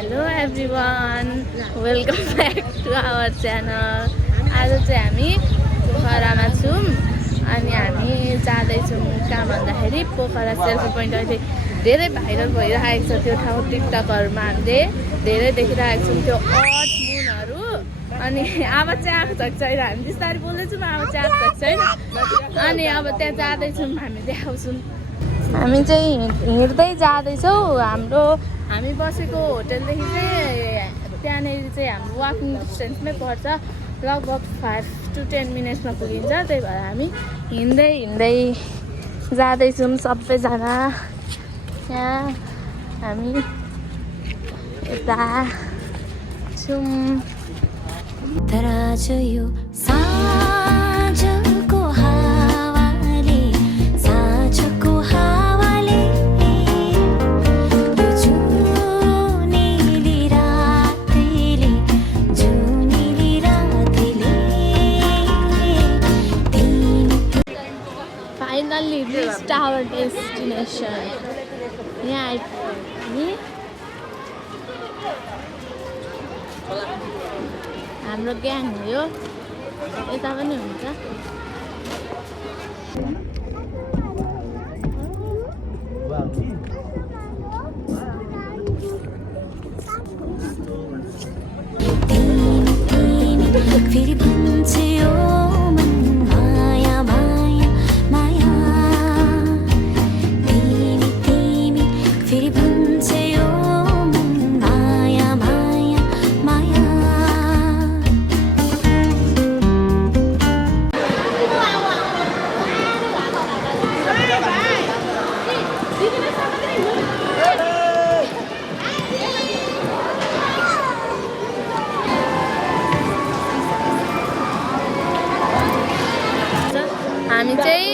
Hello everyone, welcome back to our channel. आज चाहिँ हामी पोखरामा छौँ अनि हामी जाँदैछौँ कहाँ भन्दाखेरि पोखरा सेल्फी पोइन्ट। अहिले धेरै भाइरल भइरहेको छ त्यो ठाउँ, टिकटकहरूमा हामीले धेरै देखिरहेको छौँ त्यो अर्थ मुनहरू। अनि अब चाहिँ आएको छैन, हामी बिस्तारै बोल्दैछौँ, अब चाहिँ आएको छैन। अनि अब त्यहाँ जाँदैछौँ, हामी देखाउँछौँ। हामी चाहिँ हिँड्दै जाँदैछौँ। हामी बसेको होटेलदेखि चाहिँ त्यहाँनिर चाहिँ हाम्रो वाकिङ डिस्टेन्समै पर्छ, लगभग 5 to 10 मिनट्समा पुगिन्छ। त्यही भएर हामी हिँड्दै जाँदैछौँ सबैजना। यहाँ हामी यता छौँ। तर आज यो साँझको हावाले साँझको हावाले यो जुनेली रातले फाइनल्ली रिच्ड आवर डेस्टिनेसन। यहाँ आइपुग्यौँ। हाम्रो ग्याङ हो यो, यता पनि हुन्छ। फेरि भन्छ यो मन माया माया माया, तिमी फेरि भन्छ यो मन माया माया माया। हामी चाहिँ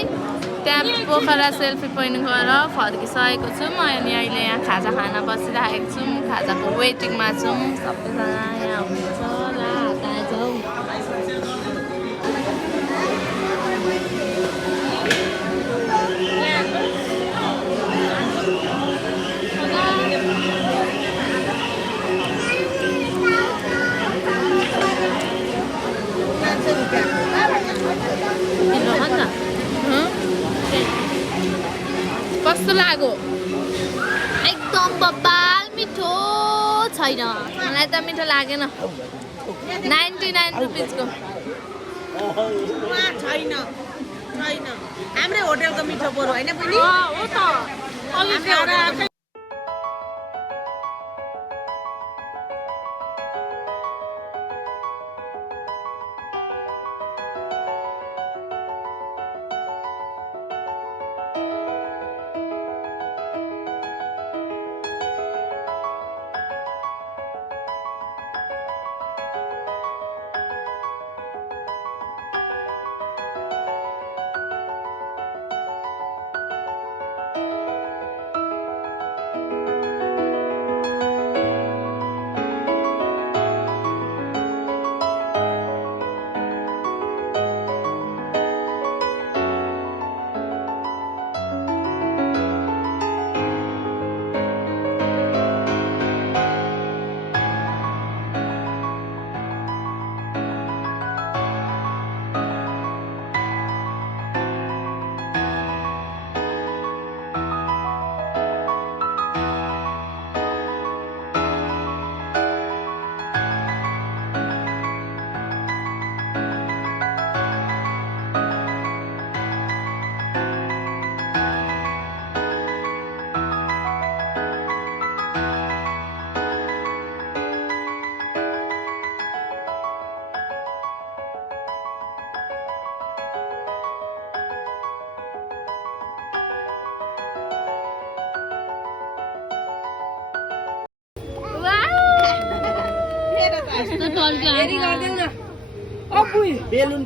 त्यहाँ पोखरा सेल्फी पोइन्ट गएर फर्किसकेको छौँ अनि अहिले यहाँ खाजा खान बसिरहेको छौँ। खाजाको वेटिङमा छौँ। सबैजना यहाँ हुनुहुन्छ होला, कहाँ जाउँ। कस्तो लाग्यो? एकदम बब्बाल मिठो छैन। मलाई त मिठो लागेन। 99 रुपिजको छैन। हाम्रै होटेलको मिठो बरु होइन पनि हो त। बेलुन